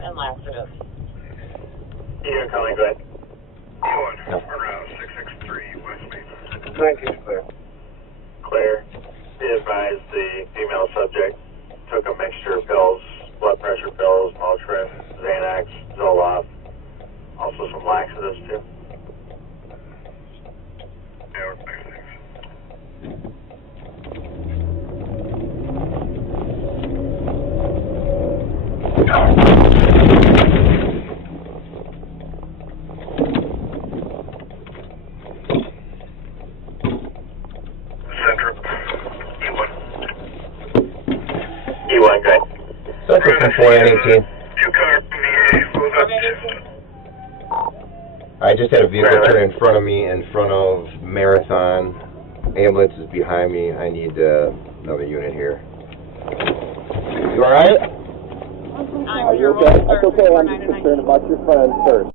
and laxatives. Yeah, calling, go ahead. E1, around 663 West Main. 19 clear. Clear. Be advised the female subject took a mixture of pills, blood pressure pills, Motrin, Xanax, Zoloft, also some laxatives too. Yeah, we're clear, thanks. Central, E1. E1, go ahead. Central from 418. You car move up. I just had a vehicle turn in front of me, in front of Marathon. Ambulance is behind me. I need another unit here. You alright? Are you okay? That's okay. I'm just concerned about your friend first.